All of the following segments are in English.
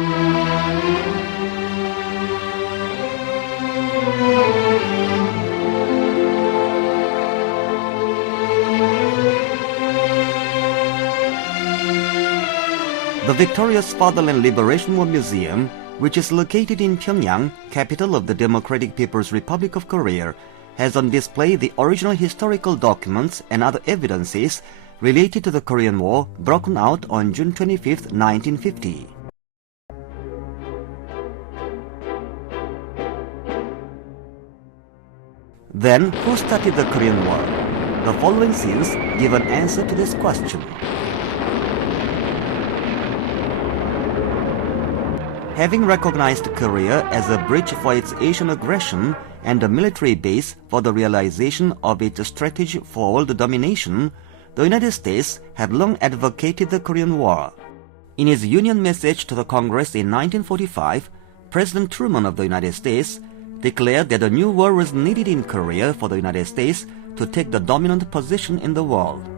The Victorious Fatherland Liberation War Museum, which is located in Pyongyang, capital of the Democratic People's Republic of Korea, has on display the original historical documents and other evidences related to the Korean War broken out on June 25, 1950. Then, who started the Korean War? The following scenes give an answer to this question. Having recognized Korea as a bridge for its Asian aggression and a military base for the realization of its strategy for world domination, the United States had long advocated the Korean War. In his Union message to the Congress in 1945, President Truman of the United States declared that a new war was needed in Korea for the United States to take the dominant position in the world.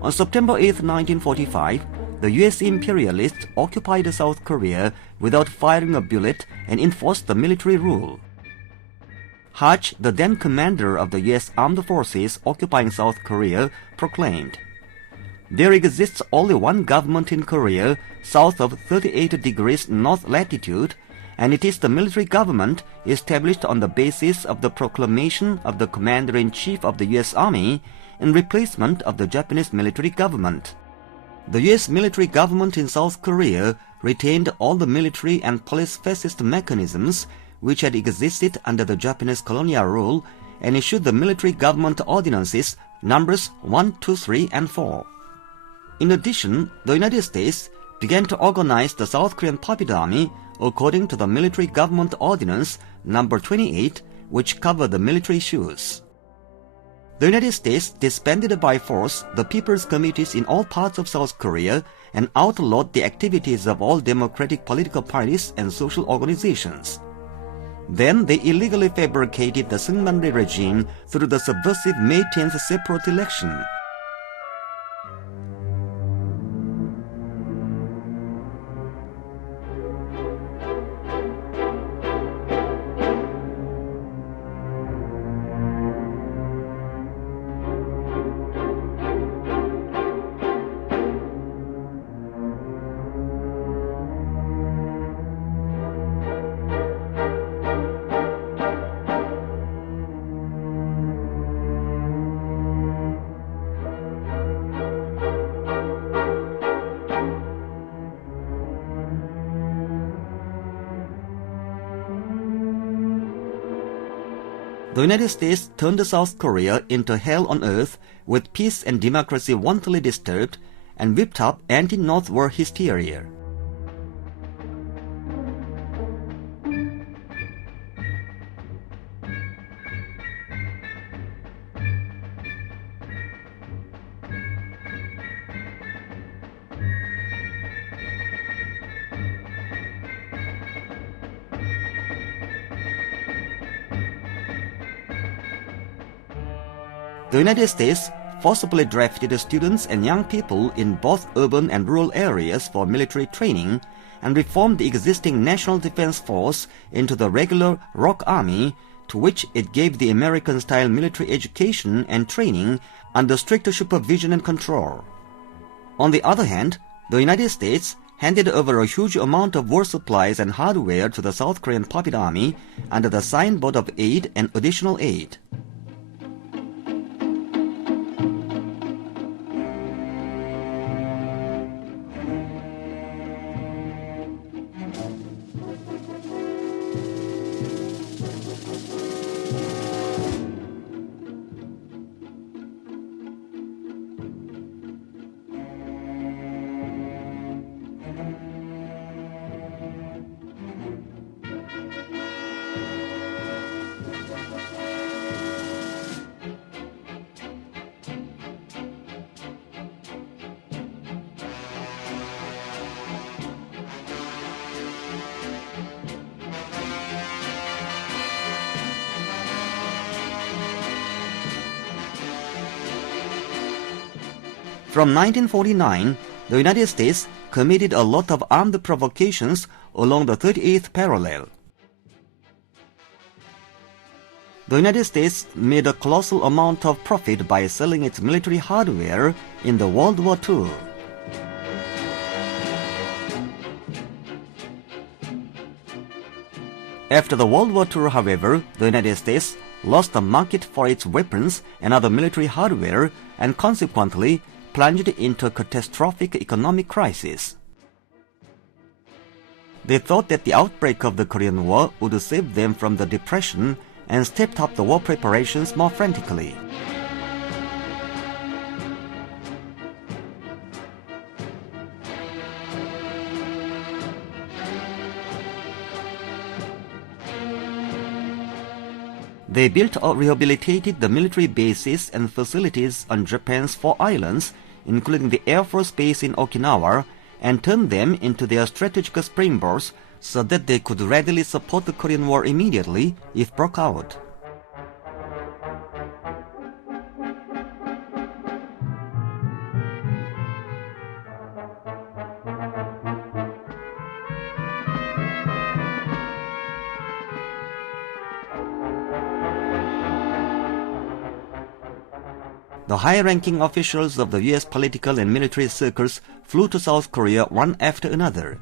On September 8, 1945, the U.S. imperialists occupied South Korea without firing a bullet and enforced the military rule. Hatch, the then commander of the U.S. Armed Forces occupying South Korea, proclaimed, "There exists only one government in Korea south of 38 degrees north latitude, and it is the military government established on the basis of the proclamation of the Commander-in-Chief of the U.S. Army in replacement of the Japanese military government." The U.S. military government in South Korea retained all the military and police fascist mechanisms which had existed under the Japanese colonial rule and issued the military government ordinances numbers 1, 2, 3, and 4. In addition, the United States began to organize the South Korean Popular Army according to the military government ordinance number 28, which covered the military issues. The United States disbanded by force the People's Committees in all parts of South Korea and outlawed the activities of all democratic political parties and social organizations. Then they illegally fabricated the Seungmanri regime through the subversive May 10th separate election. The United States turned South Korea into hell on earth with peace and democracy wantonly disturbed and whipped up anti-North war hysteria. The United States forcibly drafted students and young people in both urban and rural areas for military training and reformed the existing National Defense Force into the regular ROK Army, to which it gave the American-style military education and training under strict supervision and control. On the other hand, the United States handed over a huge amount of war supplies and hardware to the South Korean Popular Army under the signboard of aid and additional aid. From 1949, the United States committed a lot of armed provocations along the 38th parallel. The United States made a colossal amount of profit by selling its military hardware in the World War II. After the World War II, however, the United States lost the market for its weapons and other military hardware and consequently plunged into a catastrophic economic crisis. They thought that the outbreak of the Korean War would save them from the depression and stepped up the war preparations more frantically. They built or rehabilitated the military bases and facilities on Japan's 4 islands, including the Air Force Base in Okinawa, and turned them into their strategic springboards so that they could readily support the Korean War immediately if broke out. The high-ranking officials of the U.S. political and military circles flew to South Korea one after another.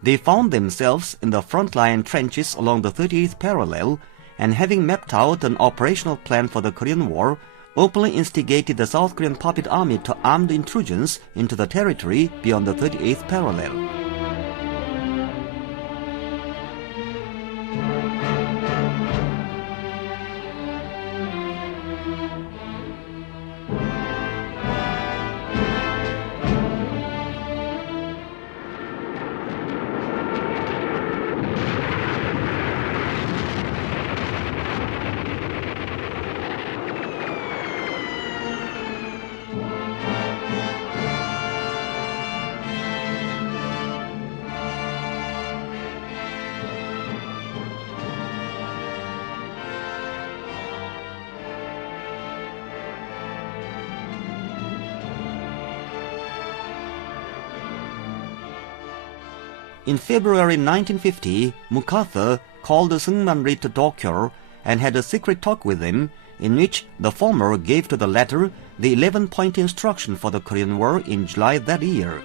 They found themselves in the front-line trenches along the 38th parallel, and having mapped out an operational plan for the Korean War, openly instigated the South Korean puppet army to armed intrusions into the territory beyond the 38th parallel. In February 1950, MacArthur called Seungman-rhee to Tokyo and had a secret talk with him, in which the former gave to the latter the 11-point instruction for the Korean War in July that year.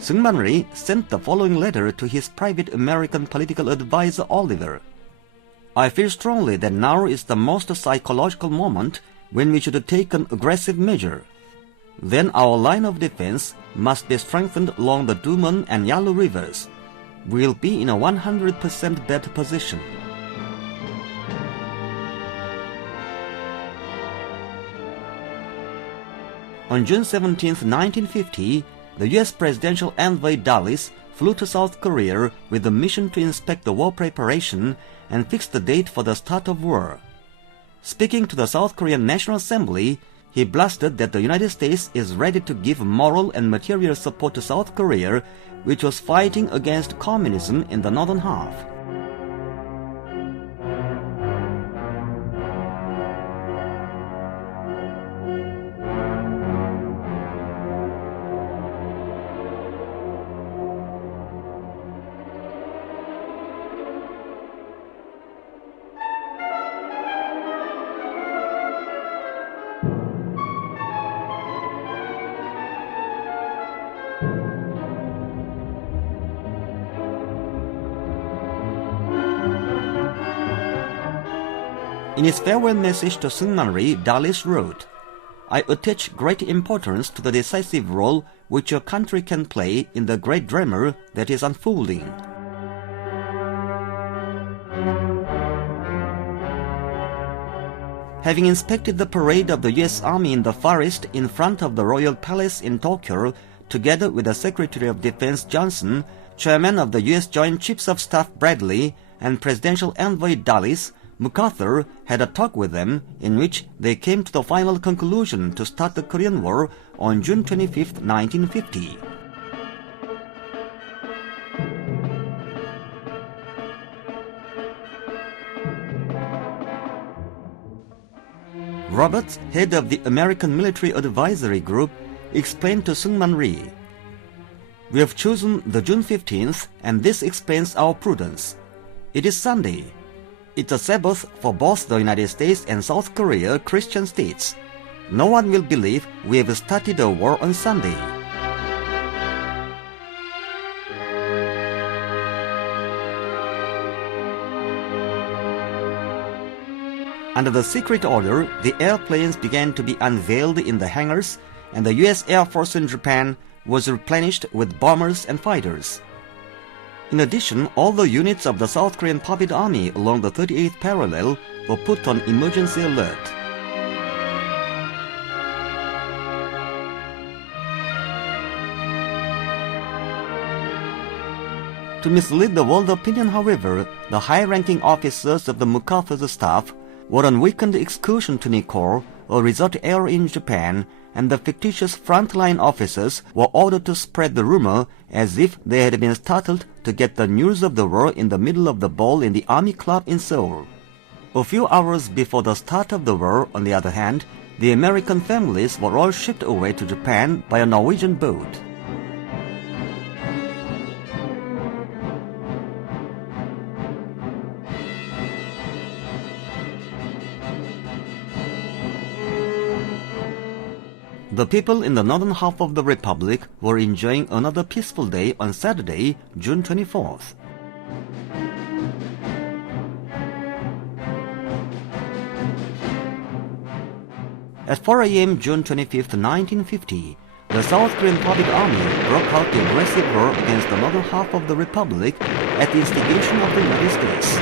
Seungman-rhee sent the following letter to his private American political advisor Oliver. I feel strongly that now is the most psychological moment when we should take an aggressive measure. Then our line of defense must be strengthened along the Dumon and Yalu rivers. We'll be in a 100% better position. On June 17, 1950, the U.S. presidential envoy Dulles flew to South Korea with a mission to inspect the war preparation and fix the date for the start of war. Speaking to the South Korean National Assembly, he blasted that the United States is ready to give moral and material support to South Korea, which was fighting against communism in the northern half. In his farewell message to Seungman-rhee, Dulles wrote, I attach great importance to the decisive role which your country can play in the great drama that is unfolding. Having inspected the parade of the U.S. Army in the forest in front of the Royal Palace in Tokyo, together with the Secretary of Defense Johnson, Chairman of the U.S. Joint Chiefs of Staff Bradley, and Presidential Envoy Dulles, MacArthur had a talk with them in which they came to the final conclusion to start the Korean War on June 25, 1950. Roberts, head of the American Military Advisory Group, explained to Seungman Rhee, "We have chosen the June 15th, and this explains our prudence. It is Sunday. It's a Sabbath for both the United States and South Korea Christian states. No one will believe we have started a war on Sunday." Under the secret order, the airplanes began to be unveiled in the hangars, and the U.S. Air Force in Japan was replenished with bombers and fighters. In addition, all the units of the South Korean Puppet Army along the 38th parallel were put on emergency alert. To mislead the world opinion, however, the high-ranking officers of the MacArthur's staff were on weekend excursion to Nikko, a resort area in Japan, and the fictitious frontline officers were ordered to spread the rumor as if they had been startled to get the news of the war in the middle of the ball in the Army Club in Seoul. A few hours before the start of the war, on the other hand, the American families were all shipped away to Japan by a Norwegian boat. The people in the northern half of the Republic were enjoying another peaceful day on Saturday, June 24th. At 4 a.m. June 25, 1950, the South Korean Puppet Army broke out the aggressive war against the northern half of the Republic at the instigation of the United States.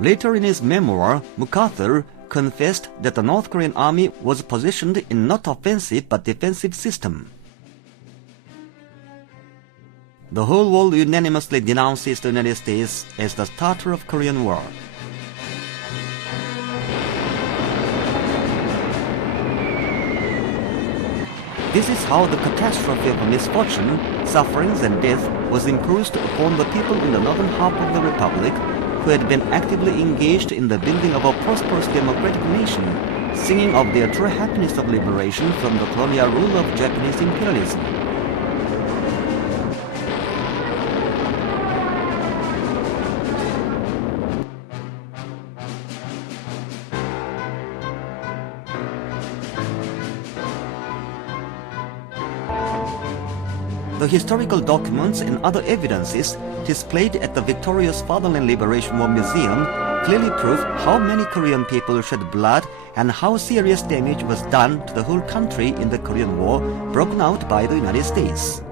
Later in his memoir, MacArthur confessed that the North Korean army was positioned in not offensive but defensive system. The whole world unanimously denounces the United States as the starter of Korean War. This is how the catastrophe of misfortune, sufferings and death was imposed upon the people in the northern half of the Republic who had been actively engaged in the building of a prosperous democratic nation, singing of their true happiness of liberation from the colonial rule of Japanese imperialism. The historical documents and other evidences displayed at the Victorious Fatherland Liberation War Museum clearly prove how many Korean people shed blood and how serious damage was done to the whole country in the Korean War broken out by the United States.